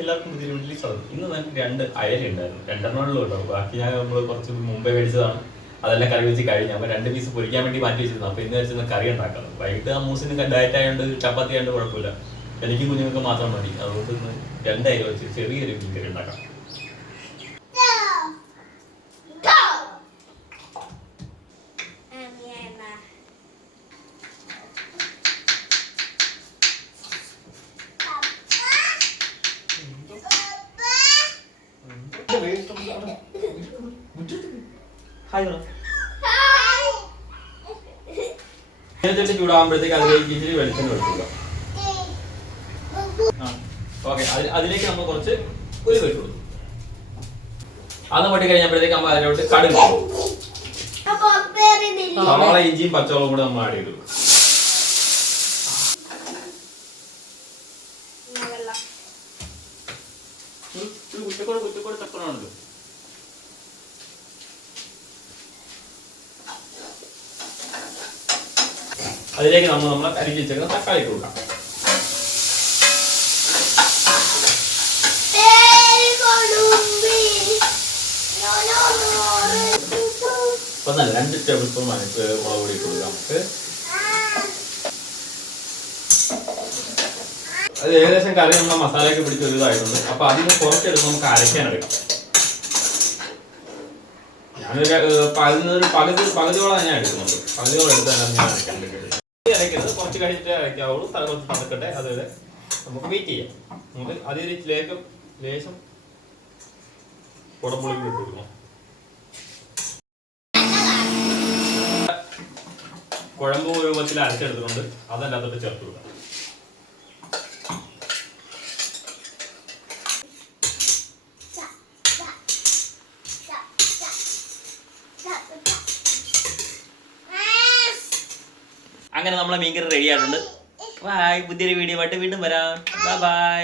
എല്ലാവർക്കും പുതിയ വീട്ടിൽ സ്വാഗതം. ഇന്ന് നമുക്ക് രണ്ട് അയല ഉണ്ടായിരുന്നു. രണ്ടെണ്ണമുള്ളൂ കേട്ടോ. ബാക്കി ഞാൻ നമ്മൾ കുറച്ച് മുമ്പേ മേടിച്ചതാണ്. അതെല്ലാം കറി വെച്ച് കഴിഞ്ഞു അപ്പോൾ രണ്ട് പീസ് പൊരിക്കാൻ വേണ്ടി മാറ്റി വെച്ചിരുന്നു. അപ്പോൾ ഇന്ന് വെച്ചിരുന്ന കറി ഉണ്ടാക്കാം വൈകിട്ട് ആ മൂസിന് ഡയറ്റ് ആയതുകൊണ്ട് ചപ്പാത്തി ആയതുകൊണ്ട് കുഴപ്പമില്ല. എനിക്ക് കുഞ്ഞുങ്ങൾക്ക് മാത്രം മതി. അതുകൊണ്ട് ഇന്ന് രണ്ട് വെച്ച് ചെറിയൊരു മീൻ കറി ഉണ്ടാക്കാം ഇതിനകത്ത് ചൂടാകുമ്പോഴത്തേക്ക് അതിലേക്ക് ഇച്ചിരി വെളിച്ചെണ്ണ ഒഴിക്കുക ഓക്കെ അതിലേക്ക് നമ്മൾ കുറച്ച് ഉലുവ ഇട്ടു അത് പൊട്ടി കഴിഞ്ഞപ്പോഴത്തേക്ക് നമ്മൾ അതിലോട്ട് കടുക്. സവാള ഇഞ്ചിയും പച്ചവളവും കൂടെ നമ്മൾ ആഡ് ചെയ്ത് കൊടുക്കും. ഇത് കുറ്റിക്കോട് കുറ്റിക്കോട് തക്കണമാണല്ലോ അതിലേക്ക് നമ്മൾ നമ്മളെ അരിഞ്ഞ് വെച്ചേക്കുന്ന തക്കാളി കൊടുക്കാം. അപ്പൊ നല്ല രണ്ട് ടേബിൾ സ്പൂൺ മുളക് പൊടി കൊടുക്കാം. നമുക്ക് അത് ഏകദേശം കറി നമ്മൾ മസാലയൊക്കെ പിടിച്ച് ഒരു ഇതായിട്ടുണ്ട്. അപ്പൊ അതിന് കുറച്ചെടുത്ത് നമുക്ക് അരയ്ക്കാൻ എടുക്കാം. ഞാനൊരു പതിനൊരു പകുതി പകുതിയോളം ഞാൻ എടുക്കുന്നുണ്ട്. പകുതിയോളം എടുത്താൽ ഞാൻ അരയ്ക്കാൻ അരയ്ക്കുന്നത് കുറച്ച് കഴിഞ്ഞിട്ട് അരയ്ക്കാവുള്ളൂ. തല കുറച്ച് തണുക്കട്ടെ. അതുവരെ നമുക്ക് വെയിറ്റ് ചെയ്യാം. നമുക്ക് അതിൽ ലേശം ലേശം കുടമ്പുളി ഇട്ടിരിക്കണം കുഴമ്പ് രൂപത്തിൽ അരച്ചെടുത്തിട്ടുണ്ട്. അതല്ലാത്തോട്ട് ചേർത്ത് കൊടുക്കാം. അങ്ങനെ നമ്മളെ മീൻകറി റെഡി ആയിട്ടുണ്ട്. ബൈ പുതിയൊരു വീഡിയോ ആയിട്ട് വീണ്ടും വരാം. ബൈ